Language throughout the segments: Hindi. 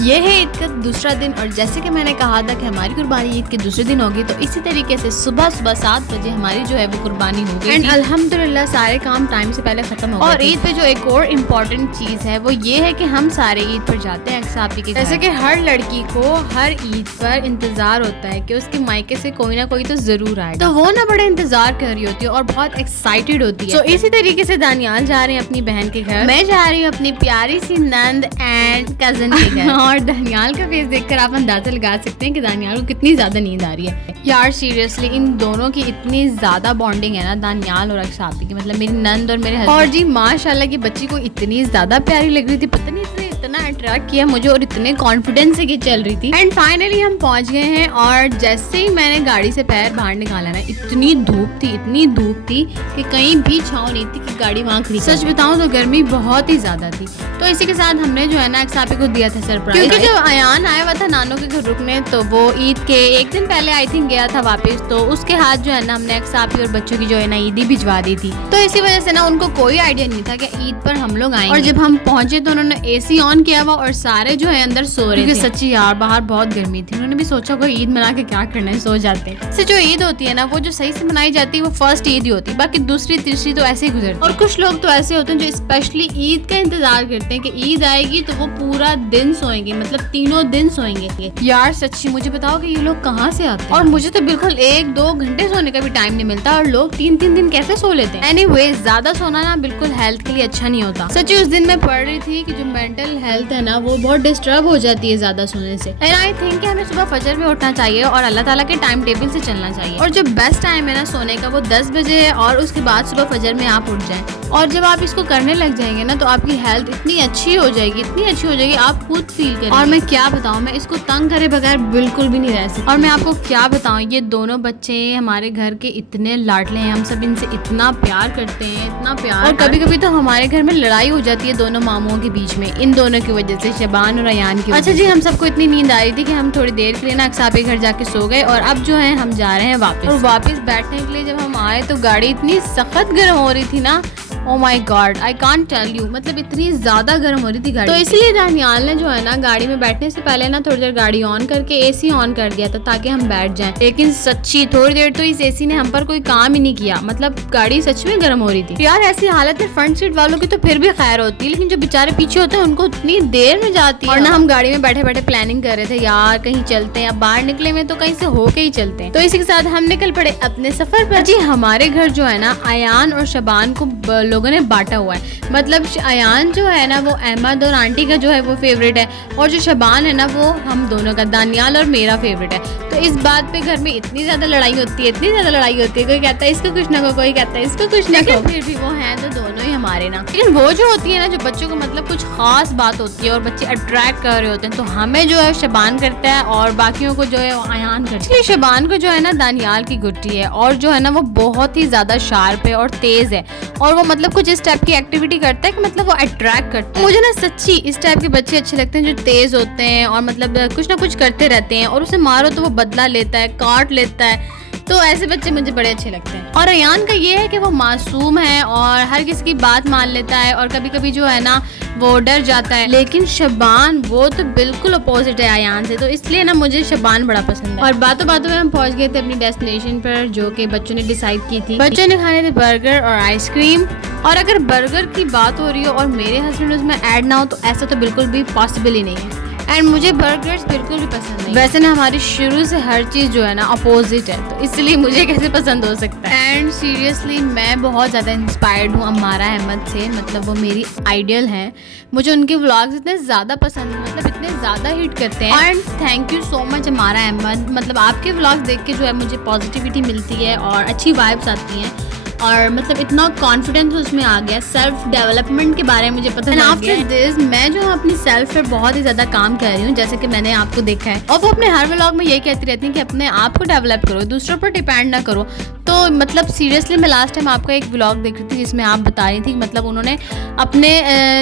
ये है ईद का दूसरा दिन और जैसे कि मैंने कहा था कि हमारी कुर्बानी ईद के दूसरे दिन होगी, तो इसी तरीके से सुबह 7 बजे हमारी जो है वो कुर्बानी हो गई एंड अल्हम्दुलिल्लाह सारे काम टाइम से पहले खत्म हो गए। और ईद पे जो एक और इम्पोर्टेंट चीज़ है वो ये है कि हम सारे ईद पर जाते हैं अक्सापी के। जैसे कि हर लड़की को हर ईद पर इंतजार होता है कि उसके मायके से कोई ना कोई तो जरूर आए, तो वो ना बड़े इंतजार कर रही होती है और बहुत एक्साइटेड होती है। तो इसी तरीके से दानियाल जा रहे हैं अपनी बहन के घर, मैं जा रही हूँ अपनी प्यारी सी नंद एंड कजन के घर। और दानियाल का फेस देखकर आप अंदाजा लगा सकते हैं कि दानियाल को कितनी ज्यादा नींद आ रही है। यार सीरियसली इन दोनों की इतनी ज्यादा बॉन्डिंग है ना, दानियाल और अक्सापी की, मतलब मेरी नंद और मेरे हस्बैंड। और जी माशाल्लाह की बच्ची को इतनी ज्यादा प्यारी लग रही थी, पता नहीं इसने इतना अट्रैक्ट किया मुझे और इतने कॉन्फिडेंस से चल रही थी। एंड फाइनली हम पहुंच गए हैं और जैसे ही मैंने गाड़ी से पैर बाहर निकाला ना, इतनी धूप थी कि कहीं भी छांव नहीं थी कि गाड़ी वहाँ खड़ी। सच बताऊं तो गर्मी बहुत ही ज्यादा थी। तो इसी के साथ हमने जो है ना अक्सापी को दिया था सरप्राइज, क्योंकि जब अयान आया हुआ था नानों के घर रुकने, तो वो ईद के एक दिन पहले आई थिंक गया था वापस, तो उसके हाथ जो है ना हमने अक्सापी और बच्चों की जो है ना ईदी भिजवा दी थी। तो इसी वजह से ना उनको कोई आइडिया नहीं था कि ईद पर हम लोग आएंगे। और जब हम पहुंचे तो उन्होंने एसी ऑन किया हुआ और सारे जो है अंदर सो रहे थे। सच्ची यार बाहर बहुत गर्मी थी, उन्होंने भी सोचा कोई ईद मना के क्या करना है, सो जाते हैं। से जो ईद होती है ना वो जो सही से मनाई जाती है वो फर्स्ट ईद ही होती है, बाकी दूसरी तीसरी तो ऐसे ही गुजरती है। और कुछ लोग तो ऐसे होते हैं जो स्पेशली ईद का इंतजार करते हैं कि ईद आएगी तो वो पूरा दिन सोएंगे, मतलब तीनों दिन सोएंगे। यार सच्ची मुझे बताओ कि ये लोग कहाँ से आते हैं? और मुझे तो बिल्कुल 1-2 घंटे सोने का भी टाइम नहीं मिलता और लोग 3-3 दिन कैसे सो लेते हैं। एनीवेज ज्यादा सोना ना बिल्कुल हेल्थ के लिए अच्छा नहीं होता। सच्ची उस दिन मैं पढ़ रही थी कि जो मेंटल हेल्थ है ना वो बहुत डिस्टर्ब हो जाती है ज्यादा सोने से। एंड आई थिंक कि हमें सुबह फजर में उठना चाहिए और अल्लाह ताला के टाइम टेबल से चलना चाहिए। और जो बेस्ट टाइम है ना सोने का वो 10 बजे है और उसके बाद सुबह फजर में आप उठ जाएं। और जब आप इसको करने लग जाएंगे ना तो आपकी हेल्थ इतनी अच्छी हो जाएगी आप खुद फील करेंगे। और मैं क्या बताऊं, मैं इसको तंग करे बगैर बिल्कुल भी नहीं रह सकती। और मैं आपको क्या बताऊं, ये दोनों बच्चे हमारे घर के इतने लाडले हैं, हम सब इनसे इतना प्यार करते हैं, इतना प्यार। और कभी कभी तो हमारे घर में लड़ाई हो जाती है दोनों मामुओं के बीच में, इन दोनों की वजह से, शबान और अयान की। अच्छा जी हम सबको इतनी नींद आ रही थी कि हम थोड़ी देर के लिए ना अक्सापी घर जाके सो गए और अब जो है हम जा रहे हैं वापस। और वापस बैठने के लिए जब हम आए तो गाड़ी इतनी सख्त गर्म हो रही थी ना, oh my god I can't tell you, मतलब इतनी ज्यादा गर्म हो रही थी गाड़ी। तो इसलिए दानियाल ने जो है ना गाड़ी में बैठने से पहले ना थोड़ी देर गाड़ी ऑन करके एसी ऑन कर दिया था ताकि हम बैठ जाएं। लेकिन सच्ची थोड़ी देर तो इस एसी ने हम पर कोई काम ही नहीं किया, मतलब गाड़ी सच में गर्म हो रही थी। यार ऐसी हालत में फ्रंट सीट वालों की तो फिर भी खैर होती है, लेकिन जो बेचारे पीछे होते हैं उनको इतनी देर में जाती है। और ना हम गाड़ी में बैठे बैठे प्लानिंग कर रहे थे यार कहीं चलते हैं, अब बाहर निकले में तो कहीं से होके ही चलते हैं। तो इसी के साथ हम निकल पड़े अपने सफर पर। जी हमारे घर जो है ना अयान और शबान को लोगों ने बांटा हुआ है, मतलब अयान जो है ना वो अहमद और आंटी का जो है वो फेवरेट है और जो शबान है ना वो हम दोनों का, दानियाल और मेरा फेवरेट है। तो इस बात पे घर में इतनी ज्यादा लड़ाई होती है, कोई कहता है इसको कुछ ना कोई कहता है इसको कुछ ना, फिर भी वो हैं तो दोनों ही हमारे ना। लेकिन वो जो होती है ना जो बच्चों को मतलब कुछ खास बात होती है और बच्चे अट्रैक्ट कर रहे होते हैं, तो हमें जो है शबान करता है और बाकियों को जो है वो अयान करता है। शबान को जो है ना दानियाल की गुट्टी है और जो है ना वो बहुत ही ज्यादा शार्प है और तेज है और वो मतलब कुछ इस टाइप की एक्टिविटी करता है कि मतलब वो अट्रैक्ट करता है। मुझे ना सच्ची इस टाइप के बच्चे अच्छे लगते हैं जो तेज होते हैं और मतलब कुछ ना कुछ करते रहते हैं और उसे मारो तो वो बदला लेता है, काट लेता है, तो ऐसे बच्चे मुझे बड़े अच्छे लगते हैं। और अयान का ये है कि वो मासूम है और हर किसी की बात मान लेता है और कभी कभी जो है ना वो डर जाता है। लेकिन शबान वो तो बिल्कुल अपोजिट है अयान से, तो इसलिए ना मुझे शबान बड़ा पसंद है। और बातों बातों में हम पहुंच गए थे अपनी डेस्टिनेशन पर जो कि बच्चों ने डिसाइड की थी। बच्चों ने खाने थे बर्गर और आइसक्रीम, और अगर बर्गर की बात हो रही हो और मेरे हस्बैंड उसमें ऐड ना हो तो ऐसा तो बिल्कुल भी पॉसिबल ही नहीं है। एंड मुझे बर्गर्स बिल्कुल भी पसंद नहीं। वैसे ना हमारी शुरू से हर चीज़ जो है ना अपोजिट है, तो इसलिए मुझे कैसे पसंद हो सकता है। एंड सीरियसली मैं बहुत ज़्यादा इंस्पायर्ड हूँ अम्मारा अहमद से, मतलब वो मेरी आइडियल हैं। मुझे उनके व्लॉग्स इतने ज़्यादा पसंद हैं, मतलब इतने ज़्यादा हिट करते हैं। And thank you so much Ammara Ahmad, मतलब आपके व्लॉग्स देख के जो है मुझे पॉजिटिविटी मिलती है और अच्छी वाइब्स आती हैं और मतलब इतना कॉन्फिडेंस उसमें आ गया, सेल्फ डेवलपमेंट के बारे में मुझे पता लग गया। आफ्टर दिस मैं जो अपनी सेल्फ पे बहुत ही ज़्यादा काम कर रही हूँ, जैसे कि मैंने आपको देखा है। और वो अपने हर व्लॉग में यही कहती रहती हैं कि अपने आप को डेवलप करो, दूसरों पर डिपेंड ना करो। तो मतलब सीरियसली मैं लास्ट टाइम आपका एक व्लॉग देख रही थी जिसमें आप बता रही थी मतलब उन्होंने अपने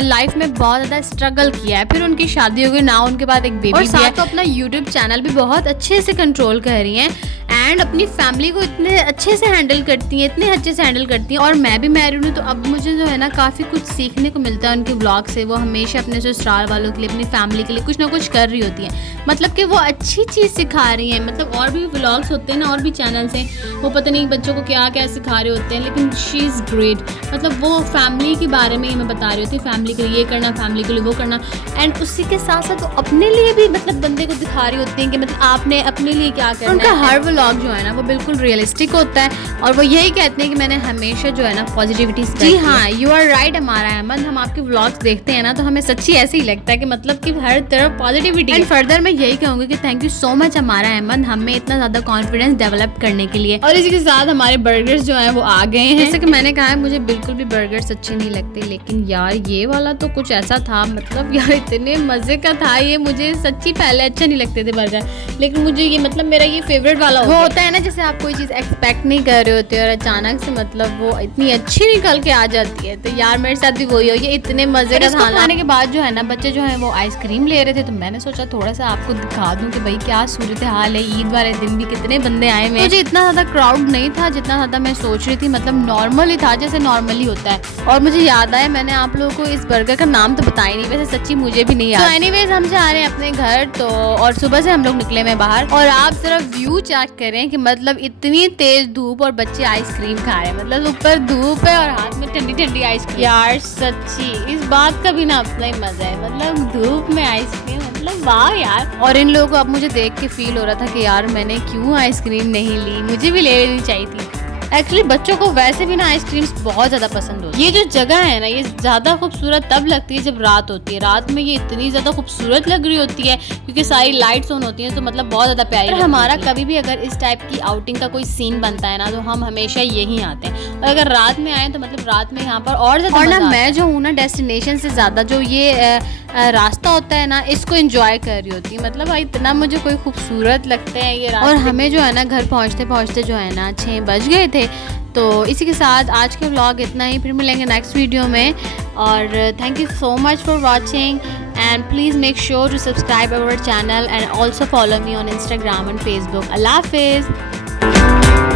लाइफ में बहुत ज़्यादा स्ट्रगल किया है, फिर उनकी शादी हो गई, ना उनके बाद एक बेबी, और साथ तो अपना यूट्यूब चैनल भी बहुत अच्छे से कंट्रोल कर रही हैं एंड अपनी फैमिली को इतने अच्छे से हैंडल करती हैं, इतने अच्छे से हैंडल करती हैं। और मैं भी मैरिड हूँ तो अब मुझे जो है ना काफ़ी कुछ सीखने को मिलता है उनके व्लॉग से। वो हमेशा अपने ससुराल वालों के लिए, अपनी फैमिली के लिए कुछ ना कुछ कर रही होती हैं, मतलब कि वो अच्छी चीज़ सिखा रही हैं। मतलब और भी व्लॉग्स होते हैं ना, और भी चैनल्स हैं, वो पता नहीं बच्चों को क्या क्या सिखा रहे होते हैं, लेकिन शी इज़ ग्रेट। मतलब वो फैमिली के बारे में ही मैं बता रही होती, फैमिली के लिए ये करना, फैमिली के लिए वो करना, एंड उसी के साथ साथ वो अपने लिए भी मतलब बंदे को दिखा रही होती हैं कि मतलब आपने अपने लिए क्या करना है। उनका हर व्लॉग जो है ना वो बिल्कुल रियलिस्टिक होता है और वो यही कहते हैं कि मैंने हमेशा जो है ना पॉजिटिविटी। जी हाँ, यू आर राइट अमारा अहमद, हम आपके व्लॉग्स देखते हैं ना तो हमें सच्ची ऐसे ही लगता है कि मतलब कि हर तरफ पॉजिटिविटी। एंड फर्दर मैं यही कहूँगी कि थैंक यू सो मच अमारा अहमद, हमें इतना ज़्यादा कॉन्फिडेंस डेवलप करने के लिए। और इसी के साथ हमारे बर्गर्स जो है वो आ गए हैं। जैसे कि मैंने कहा है मुझे बिल्कुल भी बर्गर्स अच्छे नहीं लगते, लेकिन यार ये वाला तो कुछ ऐसा था, मतलब यार इतने मज़े का था ये। मुझे सच्ची पहले अच्छे नहीं लगते थे बर्गर, लेकिन मुझे ये मतलब मेरा ये फेवरेट वाला होता है ना, जैसे आप कोई चीज़ एक्सपेक्ट नहीं कर रहे होते और अचानक से मतलब वो इतनी अच्छी निकल के आ जाती है। तो यार मेरे साथ भी वही हो, ये इतने मज़े का खाना खाने के बाद जो है ना बच्चे जो है वो आइसक्रीम ले रहे थे, तो मैंने सोचा थोड़ा सा आपको दिखा दूं कि भाई क्या सूरत हाल है। ईद वाले दिन भी कितने बंदे आए हुए हैं। मुझे इतना ज़्यादा क्राउड नहीं था जितना ज़्यादा मैं सोच रही थी, मतलब नॉर्मल ही था जैसे नॉर्मली होता है। और मुझे याद आया मैंने आप लोगों को इस बर्गर का नाम तो बताया नहीं, वैसे सच्ची मुझे भी नहीं याद। तो एनीवेज हम जा रहे हैं अपने घर, तो और सुबह से हम लोग निकले हुए बाहर, और आप जरा व्यू चेक करें कि मतलब इतनी तेज धूप और बच्चे आइसक्रीम खा रहे हैं, मतलब ऊपर धूप है और हाथ में ठंडी ठंडी आइसक्रीम। यार सच्ची इस बात का भी ना अपना ही मजा है, मतलब धूप में आइसक्रीम, मतलब वाह यार। और इन लोगों को अब मुझे देख के फील हो रहा था कि यार मैंने क्यों आइसक्रीम नहीं ली, मुझे भी ले लेनी चाहिए थी। एक्चुअली बच्चों को वैसे भी ना आइसक्रीम्स बहुत ज़्यादा पसंद होती है। ये जो जगह है ना ये ज़्यादा खूबसूरत तब लगती है जब रात होती है। रात में ये इतनी ज़्यादा खूबसूरत लग रही होती है क्योंकि सारी लाइट्स ऑन होती हैं, तो मतलब बहुत ज़्यादा प्यारी। और हमारा कभी भी अगर इस टाइप की आउटिंग का कोई सीन बनता है ना तो हम हमेशा यहीं आते हैं, और अगर रात में आए तो मतलब रात में यहाँ पर और ज़्यादा। और ना मैं जो हूँ ना डेस्टिनेशन से ज़्यादा जो ये रास्ता होता है ना इसको एंजॉय कर रही होती है। मतलब इतना मुझे कोई खूबसूरत लगता है ये रास्ते। और हमें जो है ना घर पहुँचते पहुँचते जो है ना 6 बज गए थे। तो इसी के साथ आज के व्लॉग इतना ही, फिर मिलेंगे नेक्स्ट वीडियो में। और thank you so much for watching and please make sure to subscribe our channel and also follow me on Instagram and Facebook। अल्लाह हाफिज़।